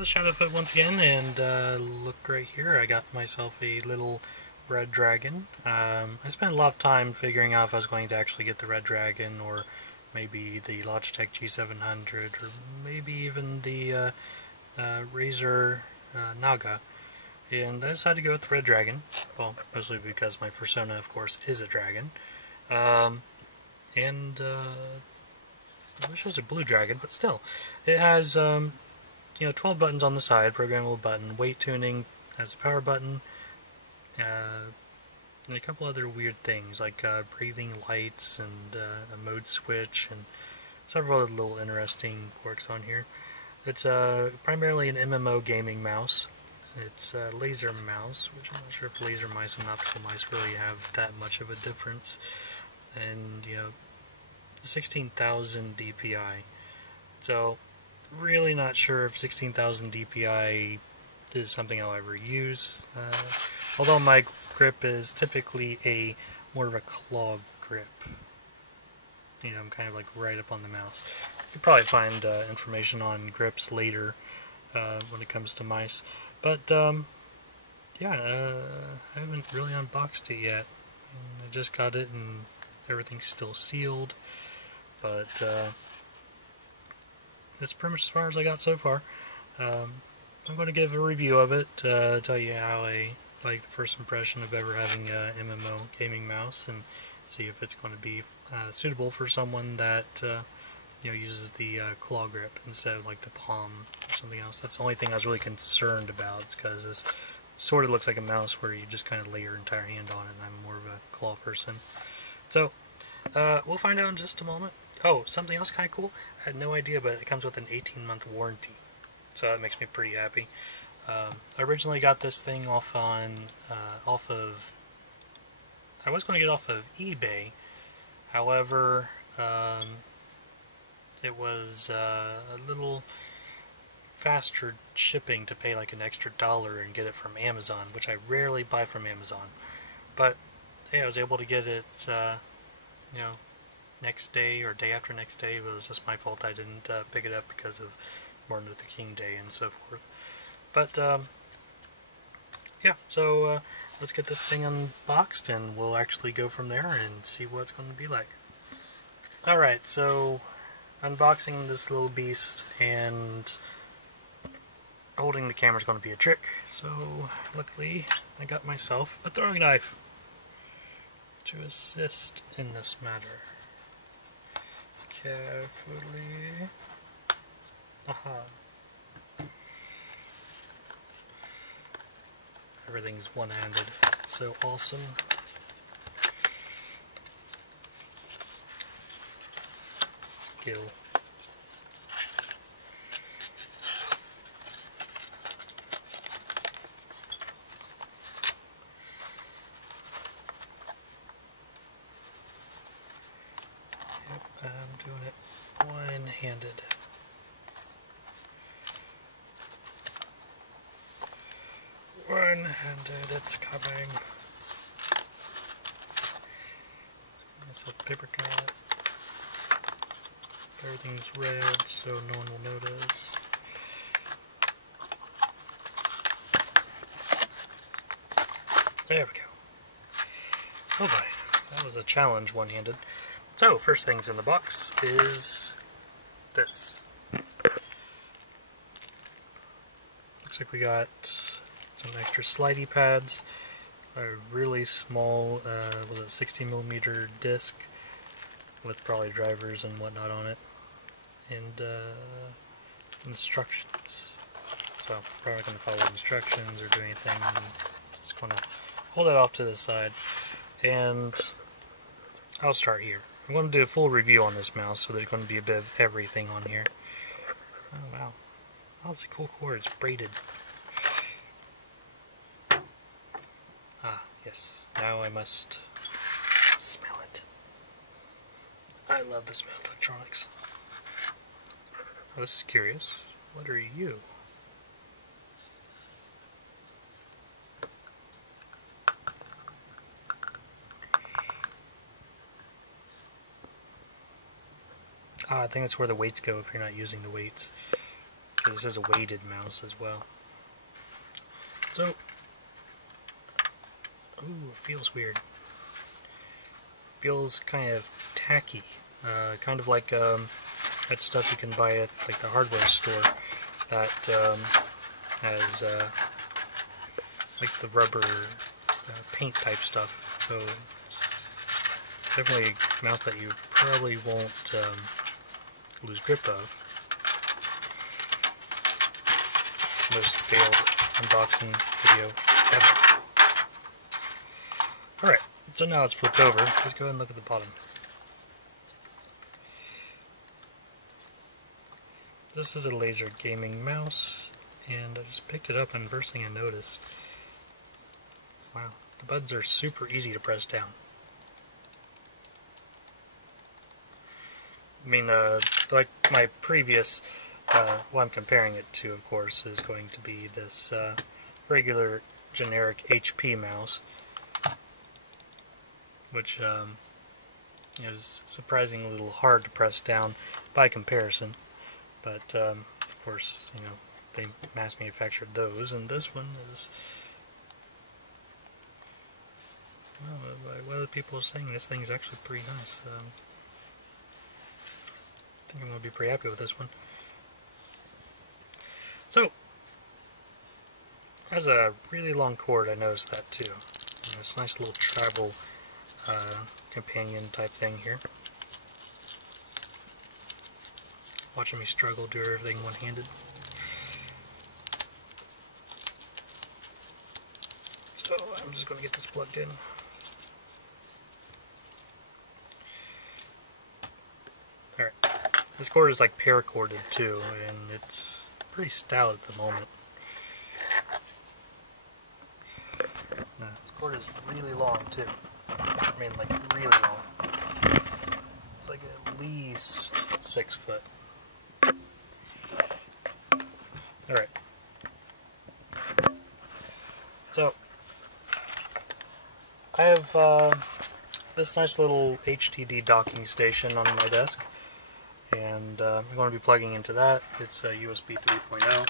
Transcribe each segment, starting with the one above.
it's SHADOWFOOT once again, and look right here, I got myself a little red dragon. I spent a lot of time figuring out if I was going to actually get the red dragon, or maybe the Logitech G700, or maybe even the Razer Naga. And I decided to go with the red dragon, well, mostly because my persona, of course, is a dragon. And I wish it was a blue dragon, but still. It has, 12 buttons on the side, programmable button, weight tuning as a power button, and a couple other weird things, like breathing lights and a mode switch, and several other little interesting quirks on here. It's primarily an MMO gaming mouse. It's a laser mouse, which I'm not sure if laser mice and optical mice really have that much of a difference. And, 16,000 DPI. So, really not sure if 16,000 DPI is something I'll ever use. Although my grip is typically more of a claw grip. I'm kind of like right up on the mouse. You'll probably find information on grips later when it comes to mice. But, I haven't really unboxed it yet. I just got it and everything's still sealed. But, that's pretty much as far as I got so far. I'm going to give a review of it, tell you how I like the first impression of ever having a MMO gaming mouse, and see if it's going to be suitable for someone that uses the claw grip instead of like the palm or something else. That's the only thing I was really concerned about, because it sort of looks like a mouse where you just kind of lay your entire hand on it, and I'm more of a claw person. So, we'll find out in just a moment. Oh, something else kind of cool. I had no idea, but it comes with an 18-month warranty. So that makes me pretty happy. I originally got this thing off of... I was going to get off of eBay. However, it was a little faster shipping to pay like an extra $1 and get it from Amazon, which I rarely buy from Amazon. But, hey, I was able to get it, next day or day after next day. It was just my fault I didn't pick it up because of Martin Luther King Day and so forth. But so let's get this thing unboxed and we'll actually go from there and see what it's going to be like. Alright, so unboxing this little beast and holding the camera is going to be a trick. So luckily I got myself a throwing knife to assist in this matter. Carefully. Aha. Everything's one-handed. It's so awesome. Skill. I'm doing it one-handed. One-handed, it's coming. It's a paper cut. Everything's red, so no one will notice. There we go. Oh boy, that was a challenge one-handed. So, first things in the box is this. Looks like we got some extra slidey pads, a really small, 60mm disc with probably drivers and whatnot on it, and instructions. So, probably not going to follow instructions or do anything. I'm just going to hold that off to the side, and I'll start here. I'm going to do a full review on this mouse, so there's going to be a bit of everything on here. Oh wow. Oh, it's a cool cord. It's braided. Ah, yes. Now I must smell it. I love the smell of electronics. Oh, this is curious. What are you? Ah, I think that's where the weights go if you're not using the weights. because this is a weighted mouse as well. So, ooh, it feels weird. Feels kind of tacky, kind of like that stuff you can buy at like the hardware store that has like the rubber paint type stuff. So it's definitely a mouse that you probably won't lose grip of. It's the most failed unboxing video ever. Alright, so now it's flipped over. Let's go ahead and look at the bottom. This is a laser gaming mouse, and I just picked it up, and first thing I noticed, wow, the buttons are super easy to press down. I mean, like my previous, what I'm comparing it to, of course, is going to be this regular generic HP mouse, which is surprisingly a little hard to press down by comparison. But, of course, you know, they mass manufactured those, and this one is, well, by what other people are saying, this thing is actually pretty nice. I think I'm going to be pretty happy with this one. So, it has a really long cord, I noticed that too. And this nice little tribal companion type thing here. Watching me struggle do everything one-handed. So I'm just going to get this plugged in. Alright, this cord is like paracorded too, and it's pretty stout at the moment. Now, this cord is really long too. I mean, like really long. It's like at least 6 foot. Alright. So, I have this nice little HDD docking station on my desk, and I'm going to be plugging into that. It's a USB 3.0,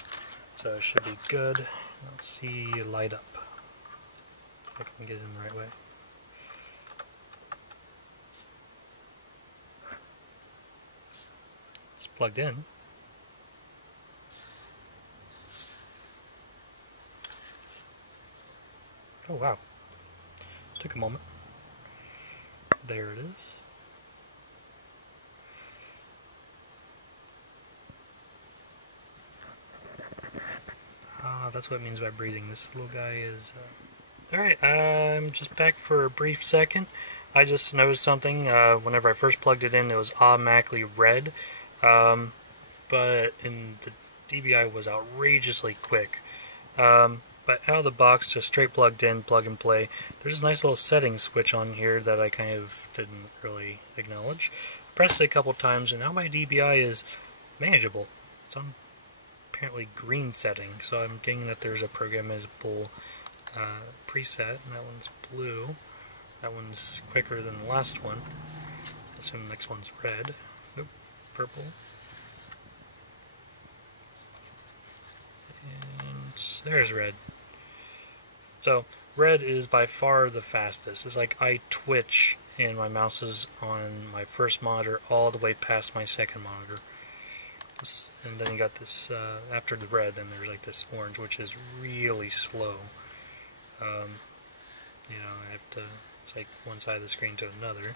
so it should be good. Let's see it light up. If I can get it in the right way. It's plugged in. Oh wow, took a moment. There it is. Ah, that's what it means by breathing. This little guy is... Alright, I'm just back for a brief second. I just noticed something. Whenever I first plugged it in, it was automatically red. But in the DVI was outrageously quick. But out of the box, just straight plugged in, plug and play. There's a nice little settings switch on here that I kind of didn't really acknowledge. Pressed it a couple times, and now my DBI is manageable. It's on apparently green setting, so I'm getting that there's a programmable preset, and that one's blue. That one's quicker than the last one. I assume the next one's red. Nope, purple. And there's red. So, red is by far the fastest. It's like I twitch and my mouse is on my first monitor all the way past my second monitor. And then you got this, after the red, then there's like this orange, which is really slow. You know, I have to, it's like one side of the screen to another.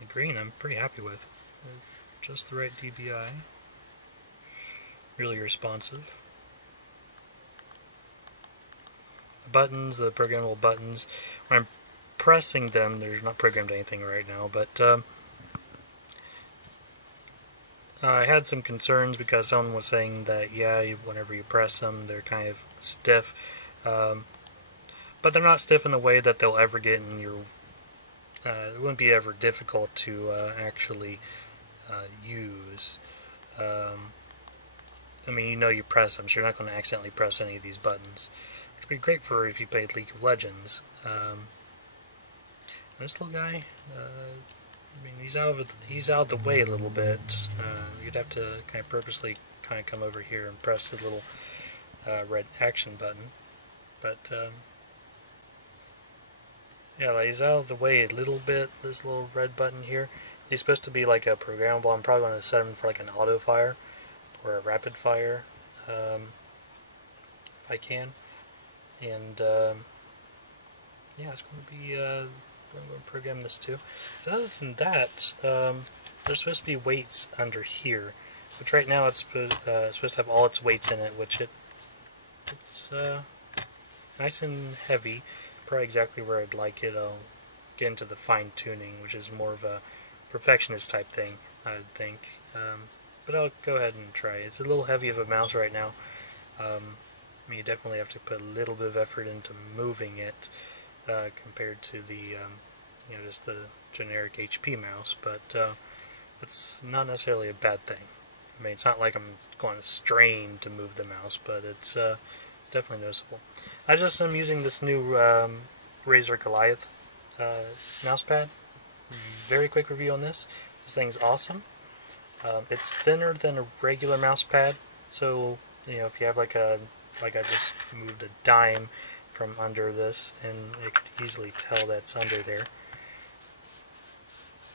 The green I'm pretty happy with. Just the right DPI. Really responsive. Buttons, the programmable buttons, when I'm pressing them, they're not programmed to anything right now, but I had some concerns because someone was saying that, yeah, whenever you press them, they're kind of stiff, but they're not stiff in the way that they'll ever get in your, it wouldn't be ever difficult to actually use. I mean, you know you press them, so you're not going to accidentally press any of these buttons. Which would be great for if you played League of Legends. This little guy, I mean, he's out of the way a little bit. You'd have to kind of purposely kind of come over here and press the little red action button. But yeah, like he's out of the way a little bit. This little red button here. He's supposed to be like a programmable. I'm probably going to set him for like an auto fire or a rapid fire, if I can. And yeah, it's going to be. I'm going to program this too. So other than that, there's supposed to be weights under here, which right now it's supposed to have all its weights in it, which it's nice and heavy, probably exactly where I'd like it. I'll get into the fine tuning, which is more of a perfectionist type thing, I would think. But I'll go ahead and try. It's a little heavy of a mouse right now. I mean, you definitely have to put a little bit of effort into moving it compared to the, you know, just the generic HP mouse. But it's not necessarily a bad thing. I mean, it's not like I'm going to strain to move the mouse, but it's definitely noticeable. I just am using this new Razer Goliath mousepad. Very quick review on this. This thing's awesome. It's thinner than a regular mousepad, so you know if you have like I just moved a dime from under this, and you could easily tell that's under there.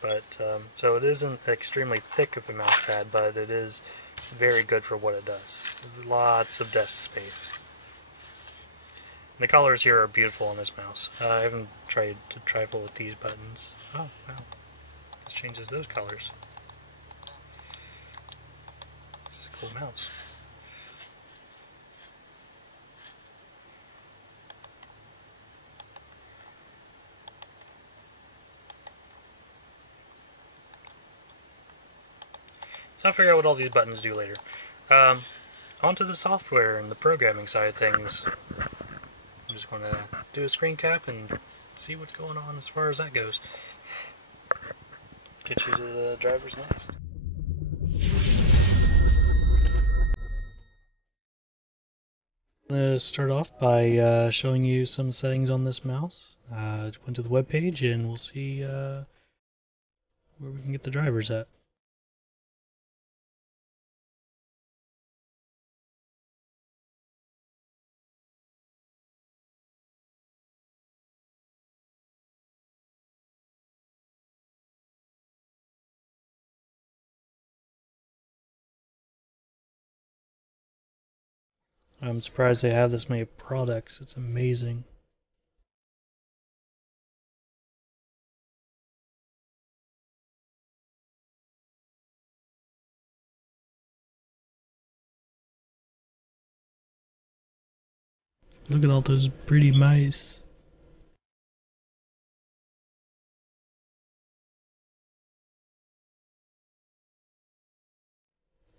But so it isn't extremely thick of a mousepad, but it is very good for what it does. Lots of desk space. The colors here are beautiful on this mouse. I haven't tried to trifle with these buttons. Oh, wow. This changes those colors. This is a cool mouse. So I'll figure out what all these buttons do later. Onto the software and the programming side of things. I'm just going to do a screen cap and see what's going on as far as that goes. Get you to the drivers next. I'm going to start off by showing you some settings on this mouse. Went to the web page and we'll see where we can get the drivers at. I'm surprised they have this many products. It's amazing. Look at all those pretty mice.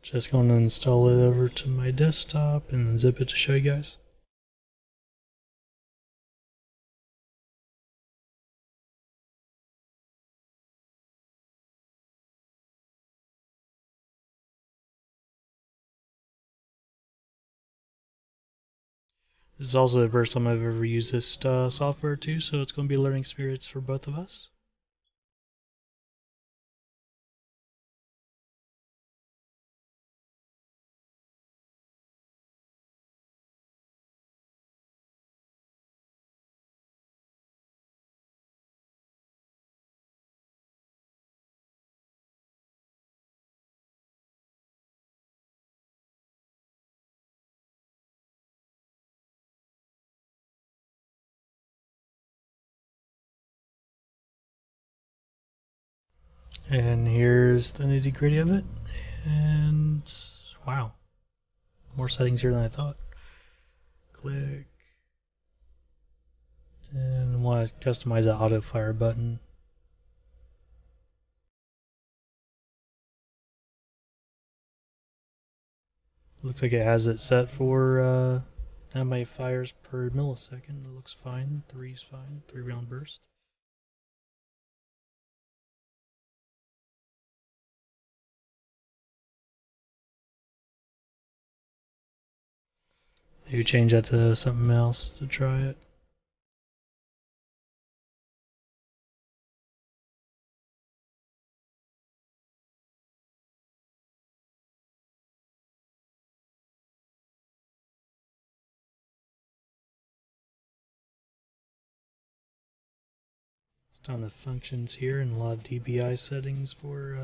Just going to install it over to my desktop and zip it to show you guys. This is also the first time I've ever used this software too, so it's going to be a learning experience for both of us. And here's the nitty gritty of it. And wow, more settings here than I thought. Click. And I want to customize the auto fire button. Looks like it has it set for how many fires per millisecond. It looks fine. 3's fine. 3-round burst. Maybe change that to something else to try it. On the functions here and a lot of DPI settings for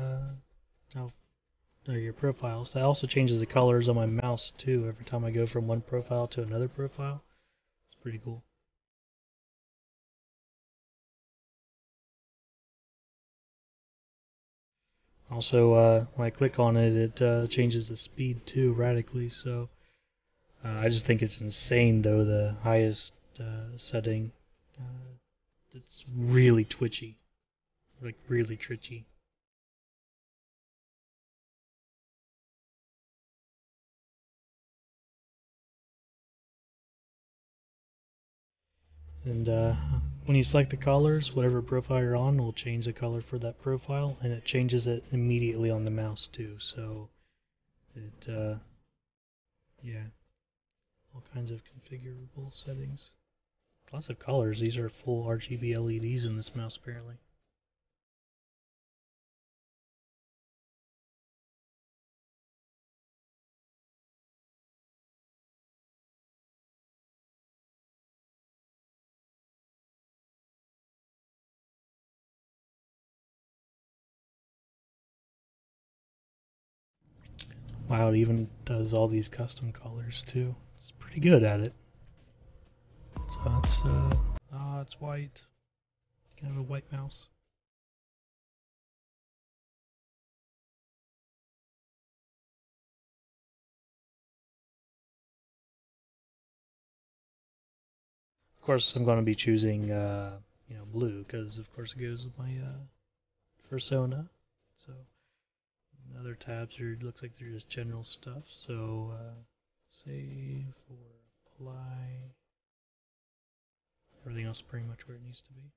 your profiles. That also changes the colors on my mouse too every time I go from one profile to another profile. It's pretty cool. Also, when I click on it, it changes the speed too radically. So I just think it's insane, though, the highest setting. It's really twitchy, like really twitchy. And when you select the colors, whatever profile you're on will change the color for that profile, and it changes it immediately on the mouse too. So it, yeah, all kinds of configurable settings. Lots of colors. These are full RGB LEDs in this mouse apparently. Wow, it even does all these custom colors too. It's pretty good at it. So it's white. Kind of a white mouse. Of course, I'm going to be choosing, blue, because of course it goes with my persona. So, other tabs here, it looks like they're just general stuff. So, save or apply. Everything else is pretty much where it needs to be.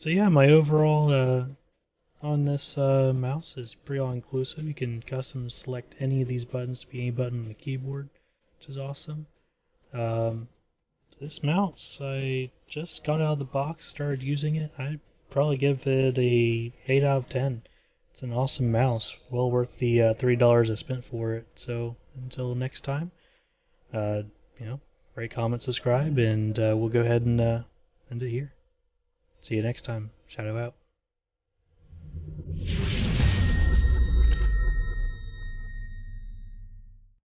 So yeah, my overall on this mouse is pretty all-inclusive. You can custom select any of these buttons to be any button on the keyboard, which is awesome. This mouse, I just got out of the box, started using it. I'd probably give it a 8 out of 10. It's an awesome mouse, well worth the $3 I spent for it. So until next time, uh, rate, comment, subscribe, and we'll go ahead and end it here. See you next time. Shadow out.